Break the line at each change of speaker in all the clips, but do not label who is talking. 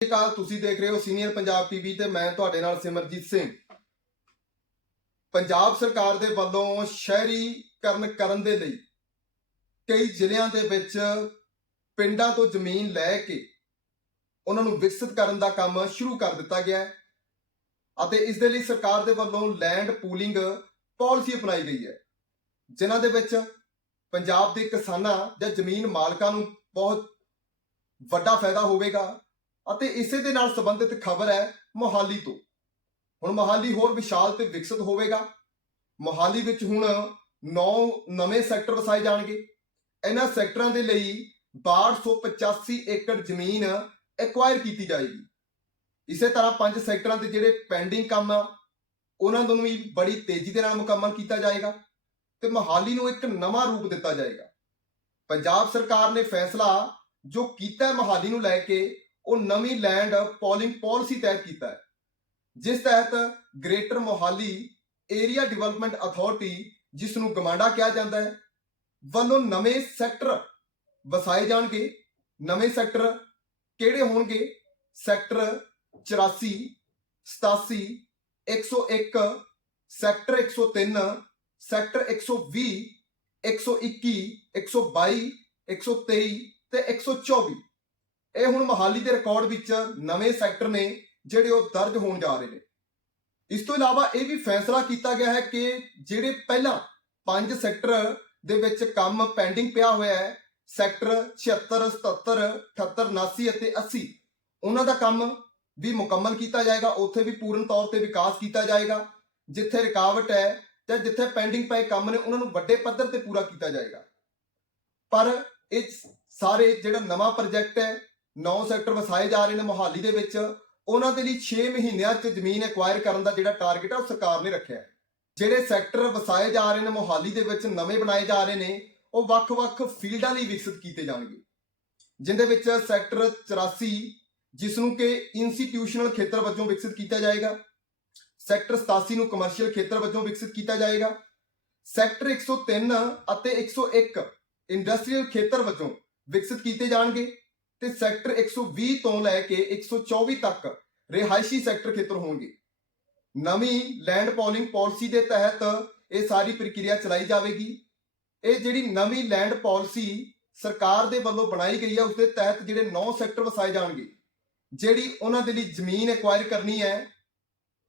ਕਾਲ ਤੁਸੀਂ ਦੇਖ ਰਹੇ ਹੋ ਸੀਨੀਅਰ ਪੰਜਾਬ ਟੀਵੀ ਤੇ ਮੈਂ ਤੁਹਾਡੇ ਨਾਲ ਸਿਮਰਜੀਤ ਸਿੰਘ। ਪੰਜਾਬ ਸਰਕਾਰ ਦੇ ਵੱਲੋਂ ਸ਼ਹਿਰੀਕਰਨ ਕਰਨ ਦੇ ਲਈ ਕਈ ਜ਼ਿਲ੍ਹਿਆਂ ਦੇ ਵਿੱਚ ਪਿੰਡਾਂ ਤੋਂ ਜ਼ਮੀਨ ਲੈ ਕੇ ਉਹਨਾਂ ਨੂੰ ਵਿਕਸਿਤ ਕਰਨ ਦਾ ਕੰਮ ਸ਼ੁਰੂ ਕਰ ਦਿੱਤਾ ਗਿਆ ਹੈ ਅਤੇ ਇਸ ਦੇ ਲਈ ਸਰਕਾਰ ਦੇ ਵੱਲੋਂ ਲੈਂਡ ਪੂਲਿੰਗ ਪਾਲਿਸੀ ਅਪਣਾਈ ਗਈ ਹੈ, ਜਿਨ੍ਹਾਂ ਦੇ ਵਿੱਚ ਪੰਜਾਬ ਦੇ ਕਿਸਾਨਾਂ ਜਾਂ ਜ਼ਮੀਨ ਮਾਲਕਾਂ ਨੂੰ ਬਹੁਤ ਵੱਡਾ ਫਾਇਦਾ ਹੋਵੇਗਾ। ਅਤੇ ਇਸੇ ਦੇ ਨਾਲ ਸੰਬੰਧਿਤ ਖਬਰ ਹੈ ਮੋਹਾਲੀ ਤੋਂ। ਹੁਣ ਮੋਹਾਲੀ ਹੋਰ ਵਿਸ਼ਾਲ ਤੇ ਵਿਕਸਿਤ ਹੋਵੇਗਾ। ਮੋਹਾਲੀ ਵਿੱਚ ਹੁਣ 9 ਨਵੇਂ ਸੈਕਟਰ ਵਸਾਏ ਜਾਣਗੇ। ਇਹਨਾਂ ਸੈਕਟਰਾਂ ਦੇ ਲਈ 6285 ਏਕੜ ਜ਼ਮੀਨ ਐਕਵਾਇਰ ਕੀਤੀ ਜਾਏਗੀ। ਇਸੇ ਤਰ੍ਹਾਂ ਪੰਜ ਸੈਕਟਰਾਂ ਦੇ ਜਿਹੜੇ ਪੈਂਡਿੰਗ ਕੰਮ ਆ, ਉਹਨਾਂ ਨੂੰ ਵੀ ਬੜੀ ਤੇਜ਼ੀ ਦੇ ਨਾਲ ਮੁਕੰਮਲ ਕੀਤਾ ਜਾਏਗਾ ਤੇ ਮੋਹਾਲੀ ਨੂੰ ਇੱਕ ਨਵਾਂ ਰੂਪ ਦਿੱਤਾ ਜਾਏਗਾ। ਪੰਜਾਬ ਸਰਕਾਰ ਨੇ ਫੈਸਲਾ ਜੋ ਕੀਤਾ ਮੋਹਾਲੀ ਨੂੰ ਲੈ ਕੇ ਉਹ ਨਵੀਂ ਲੈਂਡ ਪੋਲਿੰਗ ਪਾਲਿਸੀ ਤੈਅ ਕੀਤਾ ਹੈ, ਜਿਸ ਤਹਿਤ greater Mohali area development authority ਜਿਸ ਨੂੰ ਗਮਾਂਡਾ ਕਿਹਾ ਜਾਂਦਾ ਹੈ, ਵੱਲੋਂ ਨਵੇਂ ਸੈਕਟਰ ਵਸਾਏ ਜਾਣਗੇ, ਨਵੇਂ ਸੈਕਟਰ ਕਿਹੜੇ ਹੋਣਗੇ? ਸੈਕਟਰ 84 87 101 ਸੈਕਟਰ 103 ਸੈਕਟਰ 120 121 122 123 ਤੇ 124 ਇਹ ਹੁਣ ਮੋਹਾਲੀ ਦੇ ਰਿਕਾਰਡ ਵਿੱਚ ਨਵੇਂ ਸੈਕਟਰ ਨੇ ਜਿਹੜੇ ਉਹ ਦਰਜ ਹੋਣ ਜਾ ਰਹੇ ਨੇ। ਇਸ ਤੋਂ ਇਲਾਵਾ ਇਹ ਵੀ ਫੈਸਲਾ ਕੀਤਾ ਗਿਆ ਹੈ ਕਿ ਜਿਹੜੇ ਪਹਿਲਾਂ ਪੰਜ ਸੈਕਟਰ ਦੇ ਵਿੱਚ ਕੰਮ ਪੈਂਡਿੰਗ ਪਿਆ ਹੋਇਆ ਹੈ ਸੈਕਟਰ 76 77 78 79 ਅਤੇ 80 ਉਹਨਾਂ ਦਾ ਕੰਮ ਵੀ ਮੁਕੰਮਲ ਕੀਤਾ ਜਾਏਗਾ, ਉੱਥੇ ਵੀ ਪੂਰਨ ਤੌਰ ਤੇ ਵਿਕਾਸ ਕੀਤਾ ਜਾਏਗਾ, ਜਿੱਥੇ ਰੁਕਾਵਟ ਹੈ ਜਾਂ ਜਿੱਥੇ ਪੈਂਡਿੰਗ ਪਏ ਕੰਮ ਨੇ, ਉਹਨਾਂ ਨੂੰ ਵੱਡੇ ਪੱਧਰ ਤੇ ਪੂਰਾ ਕੀਤਾ ਜਾਏਗਾ। ਪਰ ਇਹ ਸਾਰੇ ਜਿਹੜਾ ਨਵਾਂ ਪ੍ਰੋਜੈਕਟ ਹੈ 9 ਸੈਕਟਰ ਵਸਾਏ ਜਾ ਰਹੇ ਨੇ ਮੋਹਾਲੀ ਦੇ ਵਿੱਚ। ਉਹਨਾਂ ਦੇ ਲਈ 6 ਮਹੀਨਿਆਂ 'ਚ ਜ਼ਮੀਨ ਐਕਵਾਇਰ ਕਰਨ ਦਾ ਜਿਹੜਾ ਟਾਰਗੇਟ ਹੈ ਉਹ ਸਰਕਾਰ ਨੇ ਰੱਖਿਆ ਹੈ। ਜਿਹੜੇ ਸੈਕਟਰ ਵਸਾਏ ਜਾ ਰਹੇ ਨੇ ਮੋਹਾਲੀ ਦੇ ਵਿੱਚ, ਨਵੇਂ ਬਣਾਏ ਜਾ ਰਹੇ ਨੇ, ਉਹ ਵੱਖ-ਵੱਖ ਫੀਲਡਾਂ ਲਈ ਵਿਕਸਿਤ ਕੀਤੇ ਜਾਣਗੇ। ਜਿੰਦੇ ਵਿੱਚ ਸੈਕਟਰ 84 ਜਿਸ ਨੂੰ ਕਿ ਇੰਸਟੀਟਿਊਸ਼ਨਲ ਖੇਤਰ ਵਜੋਂ ਵਿਕਸਿਤ ਕੀਤਾ ਜਾਏਗਾ। ਸੈਕਟਰ 87 ਨੂੰ ਕਮਰਸ਼ੀਅਲ ਖੇਤਰ ਵਜੋਂ ਵਿਕਸਿਤ ਕੀਤਾ ਜਾਏਗਾ। ਸੈਕਟਰ 103 ਅਤੇ 101 ਇੰਡਸਟਰੀਅਲ ਖੇਤਰ ਵਜੋਂ ਵਿਕਸਿਤ ਕੀਤੇ ਜਾਣਗੇ। ਤੇ ਸੈਕਟਰ 120 ਤੋਂ ਲੈ ਕੇ 124 ਤੱਕ ਰਿਹਾਇਸ਼ੀ ਸੈਕਟਰ ਖੇਤਰ ਹੋਣਗੇ। ਨਵੀਂ ਲੈਂਡ ਪੋਲਿੰਗ ਪਾਲਿਸੀ ਦੇ ਤਹਿਤ ਇਹ ਸਾਰੀ ਪ੍ਰਕਿਰਿਆ ਚਲਾਈ ਜਾਵੇਗੀ। ਇਹ ਜਿਹੜੀ ਨਵੀਂ ਲੈਂਡ ਪਾਲਿਸੀ ਸਰਕਾਰ ਦੇ ਵੱਲੋਂ ਬਣਾਈ ਗਈ ਹੈ ਉਸ ਦੇ ਤਹਿਤ ਜਿਹੜੇ 9 ਸੈਕਟਰ ਵਸਾਏ ਜਾਣਗੇ। ਜਿਹੜੀ ਉਹਨਾਂ ਦੇ ਲਈ ਜ਼ਮੀਨ ਐਕਵਾਇਰ ਕਰਨੀ ਹੈ,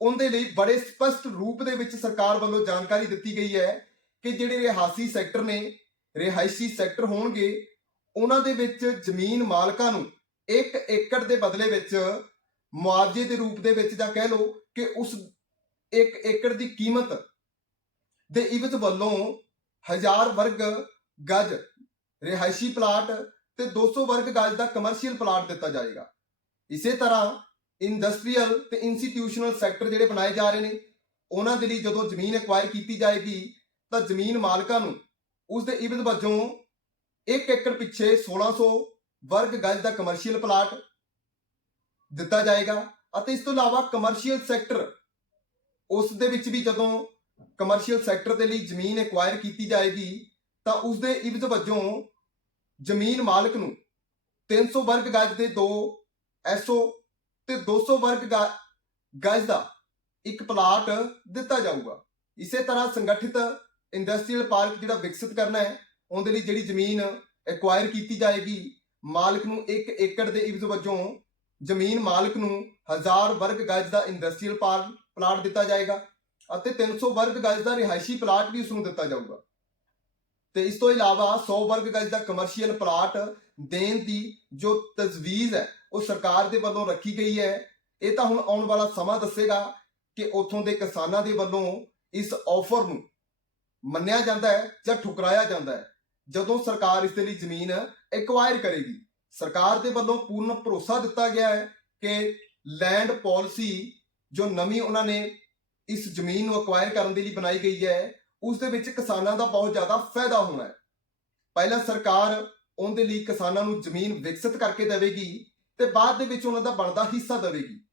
ਉਹਦੇ ਲਈ ਬੜੇ ਸਪਸ਼ਟ ਰੂਪ ਦੇ ਵਿੱਚ ਸਰਕਾਰ ਵੱਲੋਂ ਜਾਣਕਾਰੀ ਦਿੱਤੀ ਗਈ ਹੈ ਕਿ ਜਿਹੜੇ ਰਿਹਾਇਸ਼ੀ ਸੈਕਟਰ ਨੇ, ਰਿਹਾਇਸ਼ੀ ਸੈਕਟਰ ਹੋਣਗੇ ਉਹਨਾਂ ਦੇ ਵਿੱਚ ਜ਼ਮੀਨ ਮਾਲਕਾਂ ਨੂੰ 1 ਏਕੜ ਦੇ ਬਦਲੇ ਵਿੱਚ ਮੁਆਵਜ਼ੇ ਦੇ ਰੂਪ ਦੇ ਵਿੱਚ ਜਾਂ ਕਹਿ ਲਓ ਕਿ ਉਸ 1 ਏਕੜ ਦੀ ਕੀਮਤ ਦੇ ਇਵਜ਼ ਵੱਲੋਂ 1000 ਵਰਗ ਗਜ ਰਿਹਾਇਸ਼ੀ ਪਲਾਟ ਤੇ 200 ਵਰਗ ਗਜ ਦਾ ਕਮਰਸ਼ੀਅਲ ਪਲਾਟ ਦਿੱਤਾ ਜਾਏਗਾ। ਇਸੇ ਤਰ੍ਹਾਂ ਇੰਡਸਟਰੀਅਲ ਤੇ ਇੰਸਟੀਟਿਊਸ਼ਨਲ ਸੈਕਟਰ ਜਿਹੜੇ ਬਣਾਏ ਜਾ ਰਹੇ ਨੇ, ਉਹਨਾਂ ਦੇ ਲਈ ਜਦੋਂ ਜ਼ਮੀਨ ਐਕਵਾਇਰ ਕੀਤੀ ਜਾਏਗੀ ਤਾਂ ਜ਼ਮੀਨ ਮਾਲਕਾਂ ਨੂੰ ਉਸ ਦੇ ਇਵਜ਼ ਵਜੋਂ 1 ਏਕੜ ਪਿੱਛੇ 1600 ਵਰਗ ਗਜ ਦਾ ਕਮਰਸ਼ੀਅਲ ਪਲਾਟ ਦਿੱਤਾ ਜਾਏਗਾ ਅਤੇ ਇਸ ਤੋਂ ਇਲਾਵਾ ਕਮਰਸ਼ੀਅਲ ਸੈਕਟਰ ਉਸ ਦੇ ਵਿੱਚ ਵੀ ਜਦੋਂ ਕਮਰਸ਼ੀਅਲ ਸੈਕਟਰ ਦੇ ਲਈ ਜ਼ਮੀਨ ਐਕਵਾਇਰ ਕੀਤੀ ਜਾਏਗੀ, ਤਾਂ ਉਸ ਦੇ ਇਵਜ਼ ਵਜੋਂ ਜ਼ਮੀਨ ਮਾਲਕ ਨੂੰ 300 ਵਰਗ ਗਜ ਦੇ ਦੋ ਐਸਓ ਤੇ 200 ਵਰਗ ਗਜ ਦਾ ਇੱਕ ਪਲਾਟ ਦਿੱਤਾ ਜਾਊਗਾ। ਇਸੇ ਤਰ੍ਹਾਂ ਸੰਗਠਿਤ ਇੰਡਸਟਰੀਅਲ ਪਾਰਕ ਜਿਹੜਾ ਵਿਕਸਿਤ ਕਰਨਾ ਹੈ ਉਹਦੇ ਲਈ ਜਿਹੜੀ ਜ਼ਮੀਨ ਐਕਵਾਇਰ ਕੀਤੀ ਜਾਏਗੀ, ਮਾਲਕ ਨੂੰ 1 ਏਕੜ ਦੇ ਇਵਜ਼ ਵਜੋਂ ਜ਼ਮੀਨ ਮਾਲਕ ਨੂੰ 1000 ਵਰਗ ਗਜ ਦਾ ਇੰਡਸਟਰੀਅਲ ਪਾਰਕ ਪਲਾਟ ਦਿੱਤਾ ਜਾਏਗਾ ਅਤੇ 300 ਵਰਗ ਗਜ ਦਾ ਰਿਹਾਇਸ਼ੀ ਪਲਾਟ ਵੀ ਉਸ ਨੂੰ ਦਿੱਤਾ ਜਾਊਗਾ। ਤੇ ਇਸ ਤੋਂ ਇਲਾਵਾ 100 ਵਰਗ ਗਜ ਦਾ ਕਮਰਸ਼ੀਅਲ ਪਲਾਟ ਦੇਣ ਦੀ ਜੋ ਤਜਵੀਜ਼ ਹੈ, ਉਹ ਸਰਕਾਰ ਦੇ ਵੱਲੋਂ ਰੱਖੀ ਗਈ ਹੈ। ਇਹ ਤਾਂ ਹੁਣ ਆਉਣ ਵਾਲਾ ਸਮਾਂ ਦੱਸੇਗਾ ਕਿ ਉਥੋਂ ਦੇ ਕਿਸਾਨਾਂ ਦੇ ਵੱਲੋਂ ਇਸ ਆਫਰ ਨੂੰ ਮੰਨਿਆ ਜਾਂਦਾ ਹੈ ਜਾਂ ਠੁਕਰਾਇਆ ਜਾਂਦਾ ਹੈ। ਜਦੋਂ ਸਰਕਾਰ ਇਸ ਦੇ ਲਈ ਜ਼ਮੀਨ ਐਕਵਾਇਰ ਕਰੇਗੀ, ਸਰਕਾਰ ਦੇ ਵੱਲੋਂ ਪੂਰਨ ਭਰੋਸਾ ਦਿੱਤਾ ਗਿਆ ਹੈ ਕਿ ਲੈਂਡ ਪਾਲਿਸੀ ਜੋ ਨਵੀਂ ਉਹਨਾਂ ਨੇ ਇਸ ਜ਼ਮੀਨ ਨੂੰ ਐਕਵਾਇਰ ਕਰਨ ਦੇ ਲਈ ਬਣਾਈ ਗਈ ਹੈ, ਉਸ ਦੇ ਵਿੱਚ ਕਿਸਾਨਾਂ ਦਾ ਬਹੁਤ ਜ਼ਿਆਦਾ ਫਾਇਦਾ ਹੋਣਾ ਹੈ। ਪਹਿਲਾਂ ਸਰਕਾਰ ਉਹਦੇ ਲਈ ਕਿਸਾਨਾਂ ਨੂੰ ਜ਼ਮੀਨ ਵਿਕਸਿਤ ਕਰਕੇ ਦੇਵੇਗੀ ਤੇ ਬਾਅਦ ਦੇ ਵਿੱਚ ਉਹਨਾਂ ਦਾ ਬਣਦਾ ਹਿੱਸਾ ਦੇਵੇਗੀ।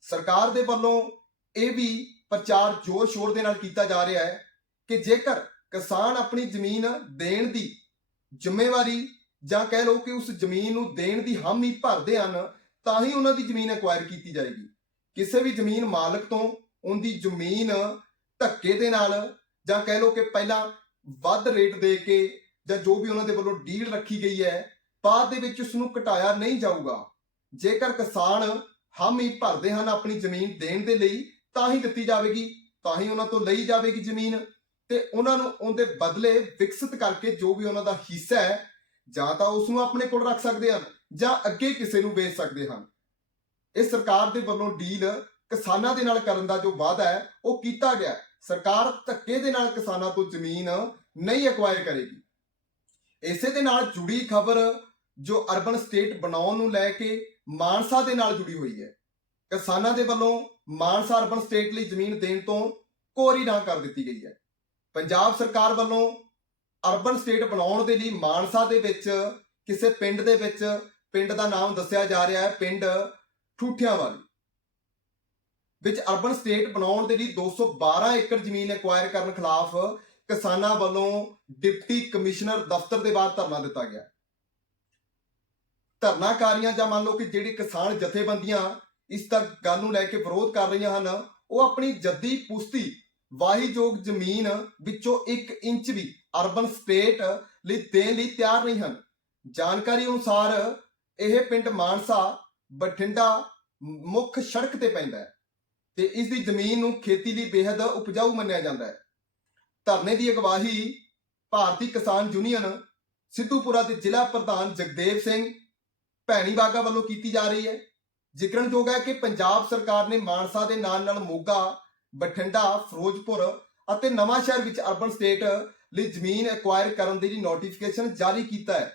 ਸਰਕਾਰ ਦੇ ਵੱਲੋਂ ਇਹ ਵੀ ਪ੍ਰਚਾਰ ਜ਼ੋਰ ਸ਼ੋਰ ਦੇ ਨਾਲ ਕੀਤਾ ਜਾ ਰਿਹਾ ਹੈ ਕਿ ਜੇਕਰ ਕਿਸਾਨ ਆਪਣੀ ਜ਼ਮੀਨ ਦੇਣ ਦੀ ਜ਼ਿੰਮੇਵਾਰੀ ਜਾਂ ਕਹਿ ਲਓ ਕਿ ਉਸ ਜ਼ਮੀਨ ਨੂੰ ਦੇਣ ਦੀ ਹਾਮੀ ਭਰਦੇ ਹਨ, ਤਾਂ ਹੀ ਉਹਨਾਂ ਦੀ ਜ਼ਮੀਨ ਐਕਵਾਇਰ ਕੀਤੀ ਜਾਏਗੀ। ਕਿਸੇ ਵੀ ਜ਼ਮੀਨ ਮਾਲਕ ਤੋਂ ਉਹਦੀ ਜ਼ਮੀਨ ਧੱਕੇ ਦੇ ਨਾਲ ਜਾਂ ਕਹਿ ਲਓ ਕਿ ਪਹਿਲਾਂ ਵੱਧ ਰੇਟ ਦੇ ਕੇ ਜਾਂ ਜੋ ਵੀ ਉਹਨਾਂ ਦੇ ਵੱਲੋਂ ਡੀਲ ਰੱਖੀ ਗਈ ਹੈ, ਬਾਅਦ ਦੇ ਵਿੱਚ ਉਸ ਨੂੰ ਘਟਾਇਆ ਨਹੀਂ ਜਾਊਗਾ। ਜੇਕਰ ਕਿਸਾਨ ਹਾਮੀ ਭਰਦੇ ਹਨ ਆਪਣੀ ਜ਼ਮੀਨ ਦੇਣ ਦੇ ਲਈ, ਤਾਂ ਹੀ ਦਿੱਤੀ ਜਾਵੇਗੀ, ਤਾਂ ਹੀ ਉਹਨਾਂ ਤੋਂ ਲਈ ਜਾਵੇਗੀ ਜ਼ਮੀਨ। ਤੇ ਉਹਨਾਂ ਨੂੰ ਉਹਦੇ ਬਦਲੇ ਵਿਕਸਿਤ ਕਰਕੇ ਜੋ ਵੀ ਉਹਨਾਂ ਦਾ ਹਿੱਸਾ ਹੈ, ਜਾਂ ਤਾਂ ਉਸ ਨੂੰ ਆਪਣੇ ਕੋਲ ਰੱਖ ਸਕਦੇ ਹਨ, ਜਾਂ ਅੱਗੇ ਕਿਸੇ ਨੂੰ ਵੇਚ ਸਕਦੇ ਹਨ। ਇਹ ਸਰਕਾਰ ਦੇ ਵੱਲੋਂ ਡੀਲ ਕਿਸਾਨਾਂ ਦੇ ਨਾਲ ਕਰਨ ਦਾ ਜੋ ਵਾਅਦਾ ਹੈ, ਉਹ ਕੀਤਾ ਗਿਆ। ਸਰਕਾਰ ਧੱਕੇ ਦੇ ਨਾਲ ਕਿਸਾਨਾਂ ਤੋਂ ਜ਼ਮੀਨ ਨਹੀਂ ਐਕਵਾਇਰ ਕਰੇਗੀ। ਇਸੇ ਦੇ ਨਾਲ ਜੁੜੀ ਖਬਰ ਜੋ ਅਰਬਨ ਸਟੇਟ ਬਣਾਉਣ ਨੂੰ ਲੈ ਕੇ ਮਾਨਸਾ ਦੇ ਨਾਲ ਜੁੜੀ ਹੋਈ ਹੈ। ਕਿਸਾਨਾਂ ਦੇ ਵੱਲੋਂ ਮਾਨਸਾ ਅਰਬਨ ਸਟੇਟ ਲਈ ਜ਼ਮੀਨ ਦੇਣ ਤੋਂ ਕੋਰੀ ਨਾ ਕਰ ਦਿੱਤੀ ਗਈ ਹੈ। ਪੰਜਾਬ ਸਰਕਾਰ ਵੱਲੋਂ ਅਰਬਨ ਸਟੇਟ ਬਣਾਉਣ ਦੇ ਲਈ ਮਾਨਸਾ ਦੇ ਵਿੱਚ, ਕਿਸੇ ਪਿੰਡ ਦੇ ਵਿੱਚ, ਪਿੰਡ ਦਾ ਨਾਮ ਦੱਸਿਆ ਜਾ ਰਿਹਾ ਹੈ, ਪਿੰਡ ਠੂਠਿਆਂਵਾਲੀ, ਵਿੱਚ ਅਰਬਨ ਸਟੇਟ ਬਣਾਉਣ ਦੇ ਲਈ 212 ਏਕੜ ਜ਼ਮੀਨ ਐਕਵਾਇਰ ਕਰਨ ਖਿਲਾਫ ਕਿਸਾਨਾਂ ਵੱਲੋਂ ਡਿਪਟੀ ਕਮਿਸ਼ਨਰ ਦਫ਼ਤਰ ਦੇ ਬਾਹਰ ਧਰਨਾ ਦਿੱਤਾ ਗਿਆ। ਧਰਨਾਕਾਰੀਆਂ ਜਾਂ ਮੰਨ ਲਓ ਕਿ ਜਿਹੜੀ ਕਿਸਾਨ ਜਥੇਬੰਦੀਆਂ ਇਸ ਤੱਕ ਗੱਲ ਨੂੰ ਲੈ ਕੇ ਵਿਰੋਧ ਕਰ ਰਹੀਆਂ ਹਨ, ਉਹ ਆਪਣੀ ਜੱਦੀ ਪੁਸ਼ਤੀ ਵਾਹੀਯੋਗ ਜ਼ਮੀਨ ਵਿੱਚੋਂ 1 ਇੰਚ ਵੀ ਅਰਬਨ ਸਟੇਟ ਲਈ ਦੇਣ ਲਈ ਤਿਆਰ ਨਹੀਂ ਹਨ। ਜਾਣਕਾਰੀ ਅਨੁਸਾਰ ਇਹ ਪਿੰਡ ਮਾਨਸਾ, ਬਠਿੰਡਾ ਮੁੱਖ ਸੜਕ ਤੇ ਪੈਂਦਾ ਹੈ ਤੇ ਇਸ ਦੀ ਜ਼ਮੀਨ ਨੂੰ ਖੇਤੀ ਲਈ ਬੇहद ਉਪਜਾਊ ਮੰਨਿਆ ਜਾਂਦਾ ਹੈ। ਧਰਨੇ ਦੀ ਅਗਵਾਹੀ ਭਾਰਤੀ ਕਿਸਾਨ ਯੂਨੀਅਨ ਸਿੱਧੂਪੁਰਾ ਦੇ ਜ਼ਿਲ੍ਹਾ ਪ੍ਰਧਾਨ ਜਗਦੇਵ ਸਿੰਘ ਭੈਣੀ ਬਾਗਾ ਵੱਲੋਂ ਕੀਤੀ ਜਾ ਰਹੀ ਹੈ। ਜ਼ਿਕਰਨਯੋਗ ਹੈ ਕਿ ਪੰਜਾਬ ਸਰਕਾਰ ਨੇ ਮਾਨਸਾ ਦੇ ਨਾਲ ਨਾਲ ਮੋਗਾ ਬਠਿੰਡਾ, ਫਿਰੋਜ਼ਪੁਰ ਅਤੇ ਨਵਾਂ ਸ਼ਹਿਰ ਵਿੱਚ ਅਰਬਨ ਸਟੇਟ ਲਈ ਜ਼ਮੀਨ ਐਕਵਾਇਰ ਕਰਨ ਦੇ ਲਈ ਨੋਟੀਫਿਕੇਸ਼ਨ ਜਾਰੀ ਕੀਤਾ ਹੈ।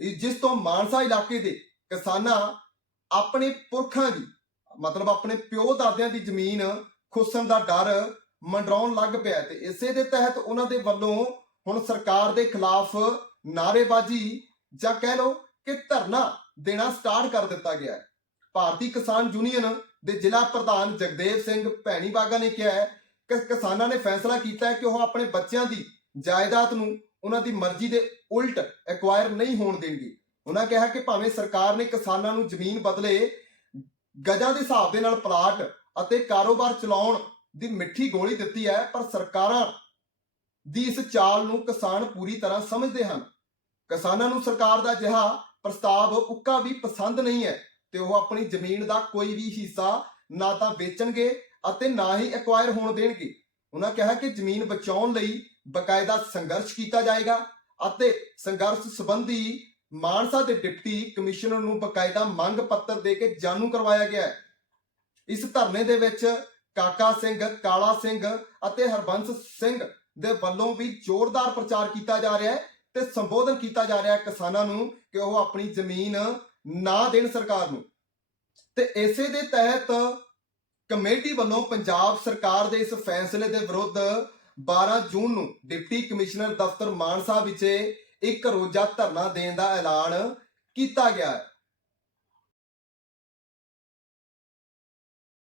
ਜਿਸ ਤੋਂ ਮਾਨਸਾ ਇਲਾਕੇ ਦੇ ਕਿਸਾਨਾਂ ਆਪਣੇ ਪੁਰਖਾਂ ਦੀ, ਮਤਲਬ ਆਪਣੇ ਪਿਓ ਦਾਦਿਆਂ ਦੀ ਜ਼ਮੀਨ ਖੁੱਸਣ ਦਾ ਡਰ ਮੰਡਰਾਉਣ ਲੱਗ ਪਿਆ ਤੇ ਇਸੇ ਦੇ ਤਹਿਤ ਉਹਨਾਂ ਦੇ ਵੱਲੋਂ ਹੁਣ ਸਰਕਾਰ ਦੇ ਖਿਲਾਫ ਨਾਰੇਬਾਜ਼ੀ ਜਾਂ ਕਹਿ ਲਓ ਕਿ ਧਰਨਾ ਦੇਣਾ ਸਟਾਰਟ ਕਰ ਦਿੱਤਾ ਗਿਆ ਹੈ। ਭਾਰਤੀ ਕਿਸਾਨ ਯੂਨੀਅਨ ਦੇ ਜ਼ਿਲ੍ਹਾ ਪ੍ਰਧਾਨ ਜਗਦੇਵ ਸਿੰਘ ਭੈਣੀ ਬਾਗਾ ਨੇ ਕਿਹਾ ਹੈ ਕਿ ਕਿਸਾਨਾਂ ਨੇ ਫੈਸਲਾ ਕੀਤਾ ਹੈ ਕਿ ਉਹ ਆਪਣੇ ਬੱਚਿਆਂ ਦੀ ਜਾਇਦਾਦ ਨੂੰ ਉਹਨਾਂ ਦੀ ਮਰਜ਼ੀ ਦੇ ਉਲਟ ਐਕਵਾਇਰ ਨਹੀਂ ਹੋਣ ਦੇਣਗੇ। ਉਹਨਾਂ ਕਿਹਾ ਕਿ ਭਾਵੇਂ ਸਰਕਾਰ ਨੇ ਕਿਸਾਨਾਂ ਨੂੰ ਜ਼ਮੀਨ ਬਦਲੇ ਗਜਾਂ ਦੇ ਹਿਸਾਬ ਦੇ ਨਾਲ ਪਲਾਟ ਅਤੇ ਕਾਰੋਬਾਰ ਚਲਾਉਣ ਦੀ ਮਿੱਠੀ ਗੋਲੀ ਦਿੱਤੀ ਹੈ, ਪਰ ਸਰਕਾਰਾਂ ਦੀ ਇਸ ਚਾਲ ਨੂੰ ਕਿਸਾਨ ਪੂਰੀ ਤਰ੍ਹਾਂ ਸਮਝਦੇ ਹਨ। ਕਿਸਾਨਾਂ ਨੂੰ ਸਰਕਾਰ ਦਾ ਅਜਿਹਾ ਪ੍ਰਸਤਾਵ ਉੱਕਾ ਵੀ ਪਸੰਦ ਨਹੀਂ ਹੈ। ਤੇ ਉਹ ਆਪਣੀ ਜ਼ਮੀਨ ਦਾ ਕੋਈ ਵੀ ਹਿੱਸਾ ਨਾ ਤਾਂ ਵੇਚਣਗੇ ਅਤੇ ਨਾ ਹੀ ਐਕਵਾਇਰ ਹੋਣ ਦੇਣਗੇ। ਉਹਨਾਂ ਕਿਹਾ ਕਿ ਜ਼ਮੀਨ ਬਚਾਉਣ ਲਈ ਬਕਾਇਦਾ ਸੰਘਰਸ਼ ਕੀਤਾ ਜਾਏਗਾ ਅਤੇ ਸੰਘਰਸ਼ ਸੰਬੰਧੀ ਮਾਨਸਾ ਦੇ ਡਿਪਟੀ ਕਮਿਸ਼ਨਰ ਨੂੰ ਬਕਾਇਦਾ ਮੰਗ ਪੱਤਰ ਦੇ ਕੇ ਜਾਣੂ ਕਰਵਾਇਆ ਗਿਆ ਹੈ। ਇਸ ਧਰਨੇ ਦੇ ਵਿੱਚ ਕਾਕਾ ਸਿੰਘ, ਕਾਲਾ ਸਿੰਘ ਅਤੇ ਹਰਬੰਸ ਸਿੰਘ ਦੇ ਵੱਲੋਂ ਵੀ ਜ਼ੋਰਦਾਰ ਪ੍ਰਚਾਰ ਕੀਤਾ ਜਾ ਰਿਹਾ ਹੈ ਤੇ ਸੰਬੋਧਨ ਕੀਤਾ ਜਾ ਰਿਹਾ ਹੈ ਕਿਸਾਨਾਂ ਨੂੰ ਕਿ ਉਹ ਆਪਣੀ ਜ਼ਮੀਨ ਨਾ ਦੇਣ ਸਰਕਾਰ ਨੂੰ। ਤੇ ਇਸੇ ਦੇ ਤਹਿਤ ਕਮੇਟੀ ਵੱਲੋਂ ਪੰਜਾਬ ਸਰਕਾਰ ਦੇ ਇਸ ਫੈਸਲੇ ਦੇ ਵਿਰੁੱਧ 12 ਜੂਨ ਨੂੰ ਡਿਪਟੀ ਕਮਿਸ਼ਨਰ ਦਫ਼ਤਰ ਮਾਨਸਾ ਵਿਖੇ ਇੱਕ ਰੋਜ਼ਾ ਧਰਨਾ ਦੇਣ ਦਾ ਐਲਾਨ ਕੀਤਾ ਗਿਆ ਹੈ।